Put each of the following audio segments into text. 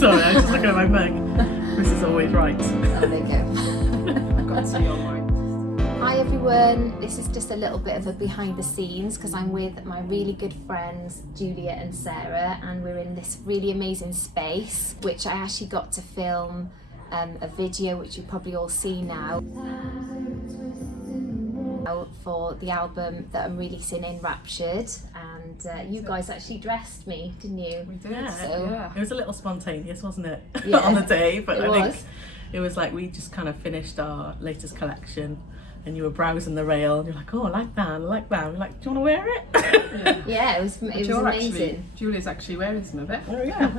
Sorry, I was just looking at my mug. This is always right. Oh, there you go. I've got to be all right. Hi everyone, this is just a little bit of a behind the scenes because I'm with my really good friends Julia and Sarah, and we're in this really amazing space which I actually got to film a video which you probably all see now for the album that I'm releasing, Enraptured, and you guys actually dressed me, didn't you? We did. Yeah. It was a little spontaneous, wasn't it? Yeah. On the day, but It I think was. it was like we just kind of finished our latest collection and you were browsing the rail and you're like, oh, I like that, I like that. We're like, do you want to wear it? Yeah, it was amazing. Julia's actually wearing some of it. Oh yeah.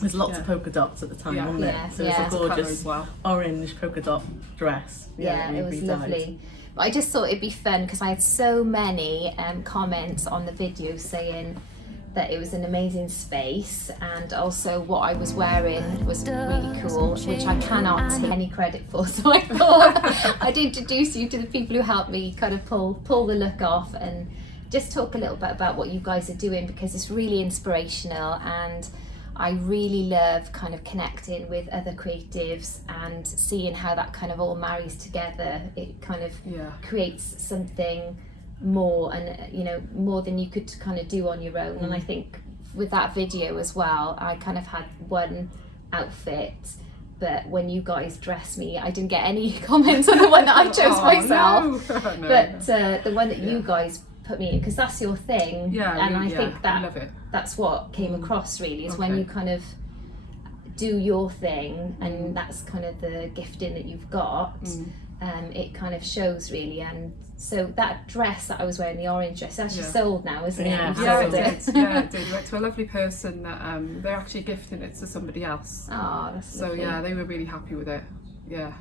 There's lots of polka dots at the time, wasn't Yeah. it? So Yeah. it's a Colour gorgeous as well. orange polka dot dress. Yeah, we it was redyed. lovely. But I just thought it'd be fun because I had so many comments on the video saying that it was an amazing space, and also what I was wearing was really cool, which I cannot take any credit for. So I thought I'd introduce you to the people who helped me kind of pull the look off and just talk a little bit about what you guys are doing, because it's really inspirational, and I really love kind of connecting with other creatives and seeing how that kind of all marries together. It kind of creates something more, and you know, more than you could kind of do on your own. And I think with that video as well, I kind of had one outfit, but when you guys dressed me, I didn't get any comments on the one that I chose myself. No. But the one that you guys put me in, because that's your thing, and I think I love it. that's what came across really, is when you kind of do your thing, and that's kind of the gifting that you've got. It kind of shows really. And so that dress that I was wearing, the orange dress, it's actually sold now, isn't it? Yeah. You've Yeah, sold it did. Yeah, it did. We went to a lovely person that they're actually gifting it to somebody else. Oh, that's So lovely. yeah, they were really happy with it. Yeah.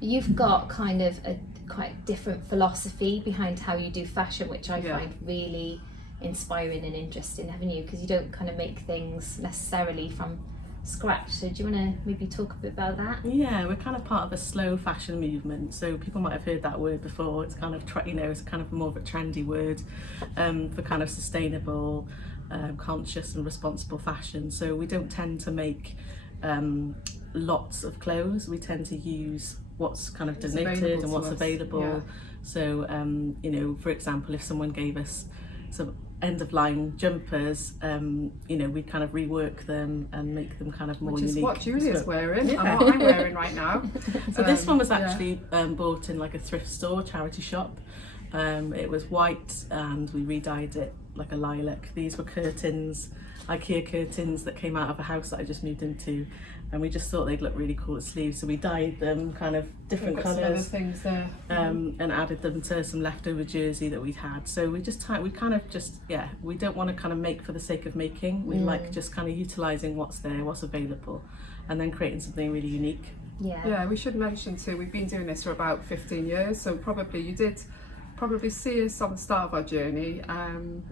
You've got kind of a quite different philosophy behind how you do fashion, which I find really inspiring and interesting, haven't you? Because you don't kind of make things necessarily from scratch. So do you want to maybe talk a bit about that? Yeah, we're kind of part of a slow fashion movement. So people might have heard that word before. It's kind of, it's kind of more of a trendy word for kind of sustainable, conscious and responsible fashion. So we don't tend to make lots of clothes. We tend to use what's kind of donated and what's available. So you know, for example, if someone gave us some end-of-line jumpers, you know, we kind of rework them and make them kind of more unique. Which is what Julia's wearing, Yeah. and what I'm wearing right now. So this one was actually bought in like a thrift store, charity shop. It was white and we redyed it like a lilac. These were curtains, IKEA curtains that came out of a house that I just moved into, and we just thought they'd look really cool at sleeves, so we dyed them kind of different Some other colours things there. and added them to some leftover jersey that we'd had. So we kind of just we don't want to kind of make for the sake of making. We like just kind of utilising what's there, what's available, and then creating something really unique. Yeah, we should mention too, we've been doing this for about 15 years, so you did probably see us on the start of our journey.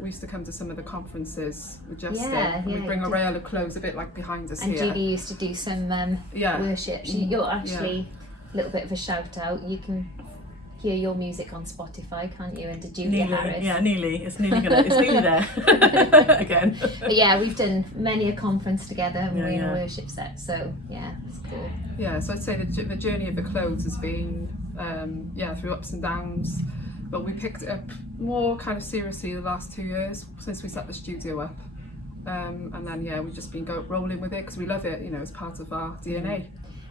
We used to come to some of the conferences with Justin, and we bring a rail of clothes a bit like behind us and here. Julie used to do some worship. You're actually a little bit of a shout out. You can hear your music on Spotify, can't you? And Julia Harris. Yeah, nearly. It's nearly there again. But yeah, we've done many a conference together, and we're in a Yeah. worship set. So yeah, it's cool. Yeah, so I'd say the journey of the clothes has been through ups and downs, but we picked it up more kind of seriously the last 2 years since we set the studio up, and then we've just been rolling with it because we love it, you know, it's part of our DNA.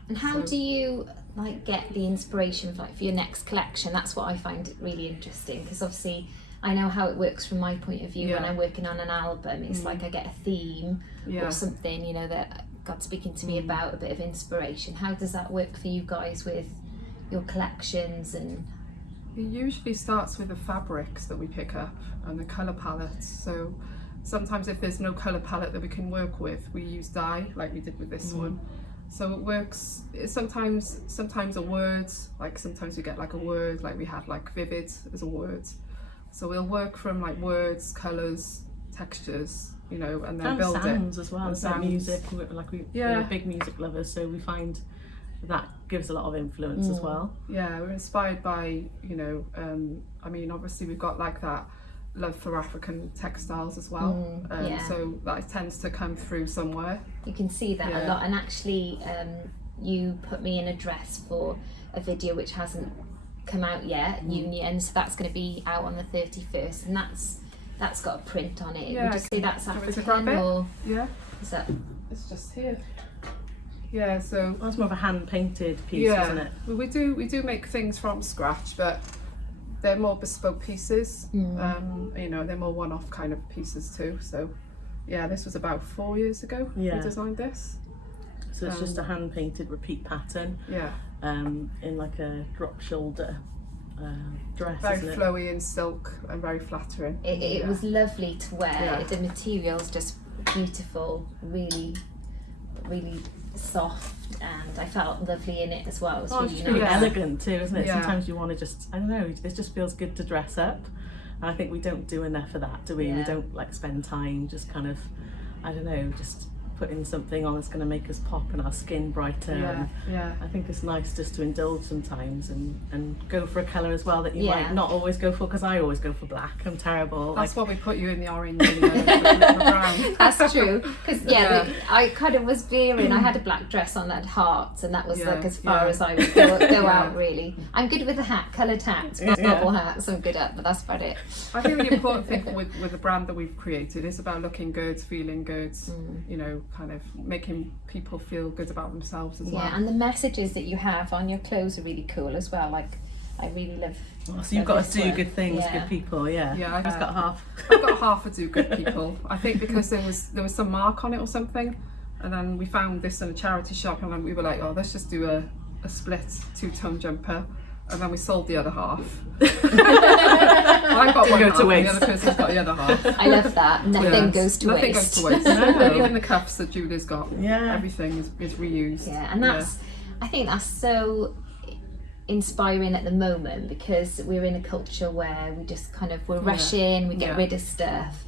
And how do you like get the inspiration for your next collection? That's what I find really interesting, because obviously I know how it works from my point of view when I'm working on an album. It's like I get a theme or something, you know, that God's speaking to me about, a bit of inspiration. How does that work for you guys with your collections? And it usually starts with the fabrics that we pick up and the colour palettes. So sometimes if there's no colour palette that we can work with, we use dye like we did with this one. So it works. Sometimes a word, like sometimes we get like a word, like we had like vivid as a word. So we'll work from like words, colours, textures, you know, and then build sounds it. as well. And Like music, we're big music lovers, so we find that gives a lot of influence as well. Yeah, we're inspired by, you know, I mean, obviously we've got like that love for African textiles as well. So that tends to come through somewhere. You can see that a lot, and actually you put me in a dress for a video which hasn't come out yet, Union, so that's going to be out on the 31st, and that's got a print on it. Would you say that's African, or is that? It's just here. Yeah, so that's more of a hand painted piece, isn't it? Well, we do make things from scratch, but they're more bespoke pieces. You know, they're more one-off kind of pieces too. So yeah, this was about 4 years ago we designed this. So it's just a hand painted repeat pattern. Yeah. In like a drop shoulder dress. Very flowy in silk and very flattering. It was lovely to wear. The material's just beautiful, really, really soft, and I felt lovely in it as well. It's really really nice. elegant too, isn't it? Sometimes you want to just, I don't know, it just feels good to dress up, and I think we don't do enough of that, do we? We don't like spend time just kind of, I don't know, just putting something on that's going to make us pop and our skin brighter. I think it's nice just to indulge sometimes and go for a colour as well that you might not always go for, because I always go for black. I'm terrible. That's why we put you in the orange and the brown. That's true, because I kind of was veering. I had a black dress on that had hearts, and that was like as far as I would go out, really. I'm good with the hat, coloured hats, bubble hats I'm good at, but that's about it. I think the important thing with the brand that we've created is about looking good, feeling good, you know, kind of making people feel good about themselves as well. Yeah, and the messages that you have on your clothes are really cool as well. Like, I really love. So you've got to do good things, good people. Yeah. I've got half. I've got half a do good people. I think because there was some mark on it or something, and then we found this in a charity shop, and then we were like, oh, let's just do a split 2-tone jumper. And then we sold the other half. I got one half, and the other person's got the other half. I love that. Nothing goes to Nothing waste. goes to waste. No. Even the cuffs that Julia's got, everything is reused. Yeah, and I think that's so inspiring at the moment, because we're in a culture where we just kind of, we're rushing, we get rid of stuff,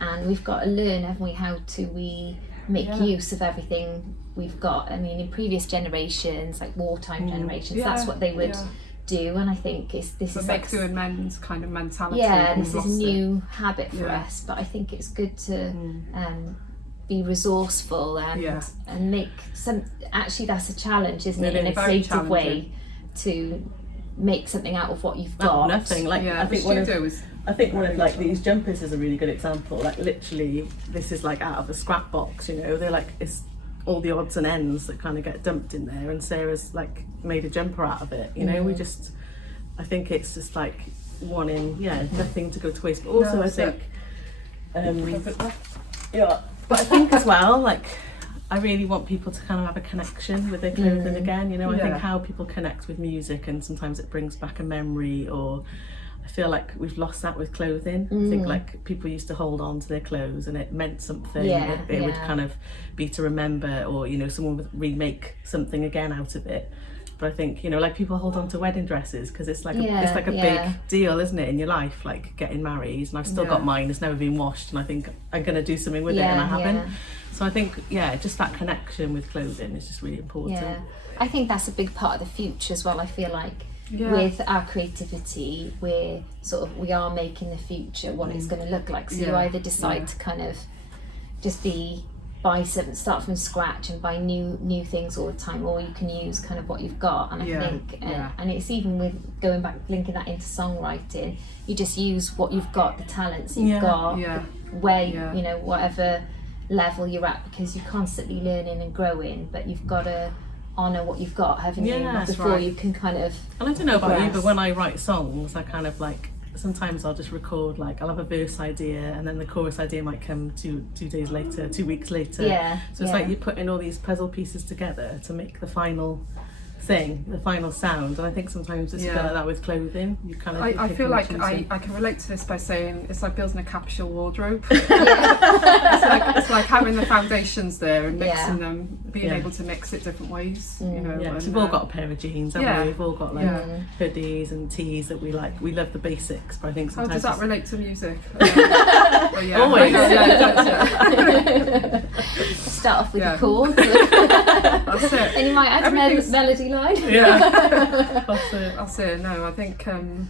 and we've got to learn, haven't we, how we make use of everything we've got. I mean, in previous generations, like wartime generations, that's what they would do, and I think this is like do amends kind of mentality. This is a new habit for us, but I think it's good to be resourceful and make some. Actually, that's a challenge, isn't it? In a creative way to make something out of what you've got. Nothing like I think one of like these jumpers is a really good example. Like literally, this is like out of a scrap box. You know, they're like it's all the odds and ends that kind of get dumped in there, and Sarah's like made a jumper out of it. You know, I think it's just like wanting nothing to go to waste, but also I think but I think as well, like I really want people to kind of have a connection with their clothing again. You know, I think how people connect with music, and sometimes it brings back a memory, or I feel like we've lost that with clothing. I think like people used to hold on to their clothes and it meant something. It would kind of be to remember, or you know, someone would remake something again out of it. But I think, you know, like people hold on to wedding dresses because it's like it's like a big deal, isn't it, in your life, like getting married. And I've still got mine, it's never been washed, and I think I'm going to do something with it, and I haven't. So I think just that connection with clothing is just really important. I think that's a big part of the future as well. I feel like with our creativity, we are making the future what it's going to look like. So you either decide to kind of just start from scratch and buy new things all the time, or you can use kind of what you've got. And I think and it's even with going back, linking that into songwriting, you just use what you've got, the talents you've got, where you know, whatever level you're at, because you're constantly learning and growing, but you've got to honour what you've got, haven't you, before you can kind of and I don't know about you, but when I write songs, I kind of like, sometimes I'll just record, like I'll have a verse idea and then the chorus idea might come 2 days later, 2 weeks later. So it's like you're putting all these puzzle pieces together to make the final thing, the final sound. And I think sometimes it's a bit like that with clothing. You kind of I feel like I can relate to this by saying it's like building a capsule wardrobe. It's like having the foundations there and mixing them, being able to mix it different ways. You know, and we've all got a pair of jeans, haven't we? We've all got like hoodies and tees that we like. We love the basics, but I think sometimes. How does that relate to music? Always. Start off with the chords. That's it. And you might add a melody line. Yeah, that's it. That's it. No, I think some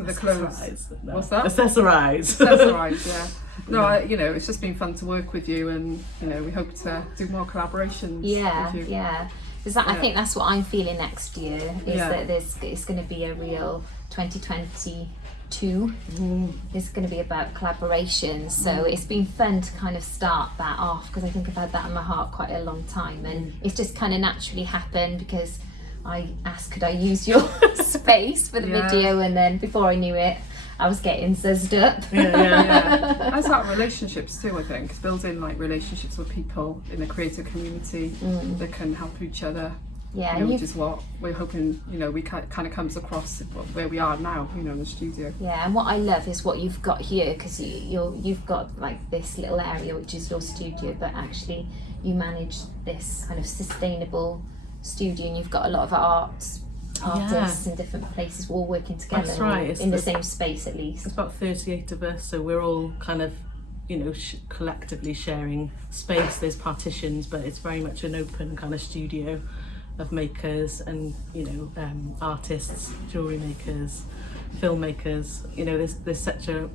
of the clothes. Accessorise. No. What's that? Accessorise. Accessorise, yeah. No, it's just been fun to work with you, and we hope to do more collaborations. Yeah, with you. yeah. I think that's what I'm feeling next year. Is that it's going to be a real 2022. It's going to be about collaboration. So it's been fun to kind of start that off, because I think I've had that in my heart quite a long time, and it's just kind of naturally happened because I asked, could I use your space for the video, and then before I knew it, I was getting zuzzed up. Yeah. That's about relationships too, I think. Building like relationships with people in the creative community that can help each other. Yeah, which is what we're hoping, we kind of comes across where we are now, in the studio. Yeah, and what I love is what you've got here, because you've got like this little area which is your studio, but actually you manage this kind of sustainable studio, and you've got a lot of artists in different places all working together. That's right. In the same space at least. It's about 38 of us, so we're all kind of collectively sharing space. There's partitions, but it's very much an open kind of studio of makers and artists, jewellery makers, filmmakers. There's such a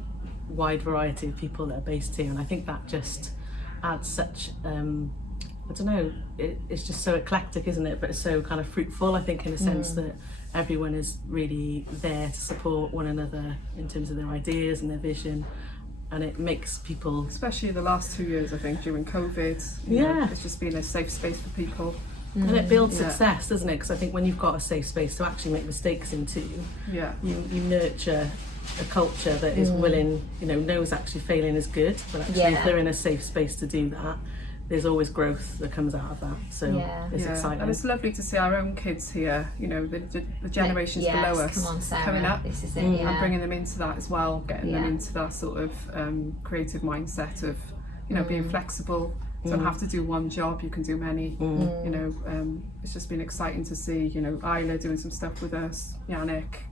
wide variety of people that are based here, and I think that just adds such I don't know, it's just so eclectic, isn't it? But it's so kind of fruitful, I think, in a sense that everyone is really there to support one another in terms of their ideas and their vision, and it makes people... Especially the last 2 years, I think, during COVID, it's just been a safe space for people. And it builds success, doesn't it? Because I think when you've got a safe space to actually make mistakes into, you nurture a culture that is willing, knows actually failing is good, but actually if they're in a safe space to do that, there's always growth that comes out of that. So it's exciting. And it's lovely to see our own kids here, the generations below us coming up, this is it, and bringing them into that as well, getting them into that sort of creative mindset of, being flexible. Don't have to do one job, you can do many. It's just been exciting to see, Isla doing some stuff with us, Yannick,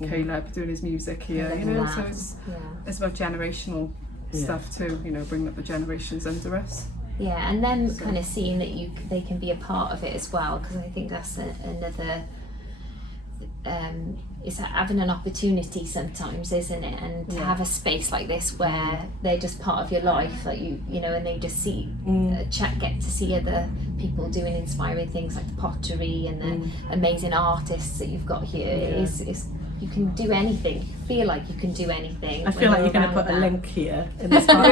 Caleb doing his music here, so it's about generational stuff too, bringing up the generations under us. Yeah, and then kind of seeing that they can be a part of it as well, because I think that's another it's having an opportunity sometimes, isn't it? And to have a space like this where they're just part of your life, like and they just get to see other people doing inspiring things like the pottery and the amazing artists that you've got here. It's you can do anything. Feel like you can do anything. I feel like you're going to put a link here in this part.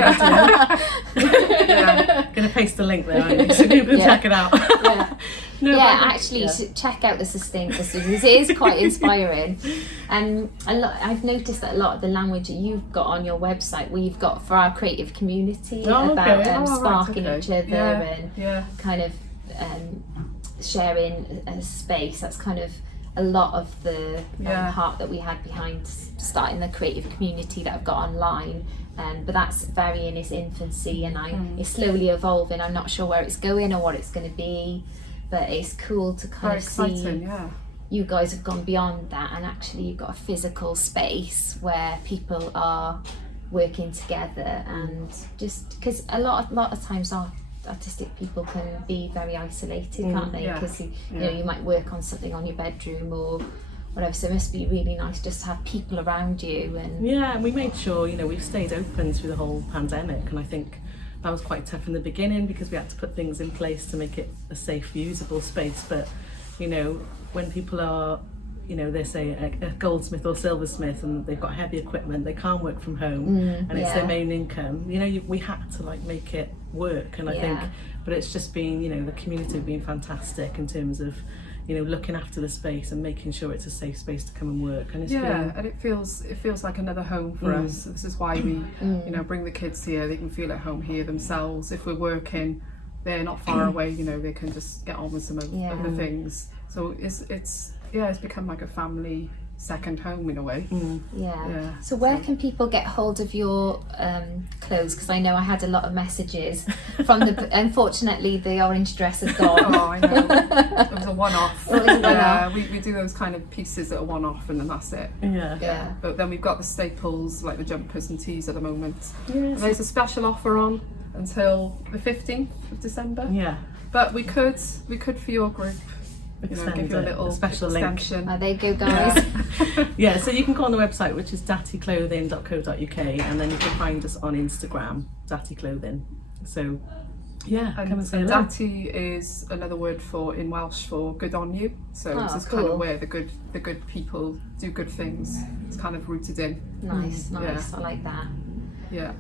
Going to paste the link there, aren't you? So you can check it out. Actually, check out the Sustainable Studios. It is quite inspiring, and I've noticed that a lot of the language that you've got on your website, we've got for our creative community about sparking each other and kind of sharing a space. That's kind of a lot of the heart that we had behind starting the creative community that I've got online. But that's very in its infancy, and it's slowly evolving. I'm not sure where it's going or what it's going to be, but it's cool to kind of see you guys have gone beyond that, and actually you've got a physical space where people are working together, and just because a lot of times artistic people can be very isolated, can't they? Because you might work on something on your bedroom or whatever, so it must be really nice just to have people around you. And we made sure we've stayed open through the whole pandemic, and I think that was quite tough in the beginning because we had to put things in place to make it a safe, usable space. But when people are they say a goldsmith or silversmith and they've got heavy equipment, they can't work from home, and it's their main income. We had to make it work, and I think, but it's just been the community have been fantastic in terms of looking after the space and making sure it's a safe space to come and work. And it's and it feels like another home for us. This is why we bring the kids here. They can feel at home here themselves. If we're working, they're not far away. They can just get on with some of the things. So it's become like a family second home in a way. So where can people get hold of your clothes? Because I know I had a lot of messages from unfortunately the orange dress is gone. I know. It was a one-off. We do those kind of pieces that are one-off, and then that's it. But then we've got the staples like the jumpers and tees at the moment. And there's a special offer on until the 15th of December. But we could for your group give you a little special extension. Oh, there you go, guys. Yeah, so you can go on the website, which is Dati-Clothing.co.uk, and then you can find us on Instagram, Dati-Clothing. So yeah, come and say hello. Dati is another word in Welsh for good on you. So Oh, this is cool. kind of where the good people do good things. It's kind of rooted in. Nice. Yeah. I like that. Yeah.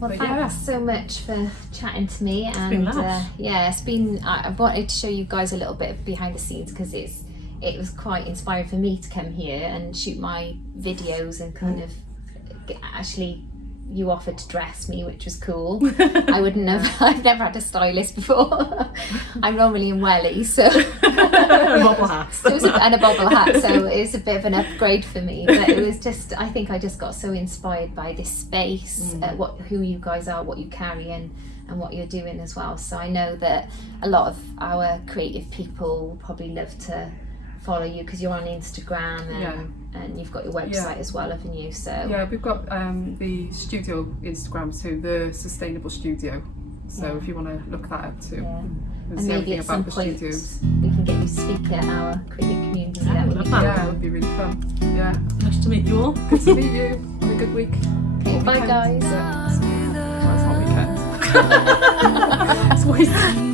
Well, But thanks so much for chatting to me, and been lush. yeah, it's been. I wanted to show you guys a little bit of behind the scenes because it was quite inspiring for me to come here and shoot my videos and kind of actually. You offered to dress me, which was cool. I wouldn't have. I've never had a stylist before. I'm normally in wellies, so Bobble hats. so it was and a bobble hat, so it was a bit of an upgrade for me. But it was just, I think I just got so inspired by this space, who you guys are, what you carry, and what you're doing as well. So I know that a lot of our creative people will probably love to follow you because you're on Instagram and you've got your website as well, haven't you? So yeah, we've got the studio Instagram too, the Sustainable Studio. So if you want to look that up too. Yeah. And And see maybe everything at some about the point studios. we can get you to speak at our creative community. That would be love fun. Yeah, it would be really fun. Yeah. Nice to meet you all. Good to meet you. Have a good week. Okay, bye Weekend. guys. Yeah. Well, it's not weekend. It's weekend.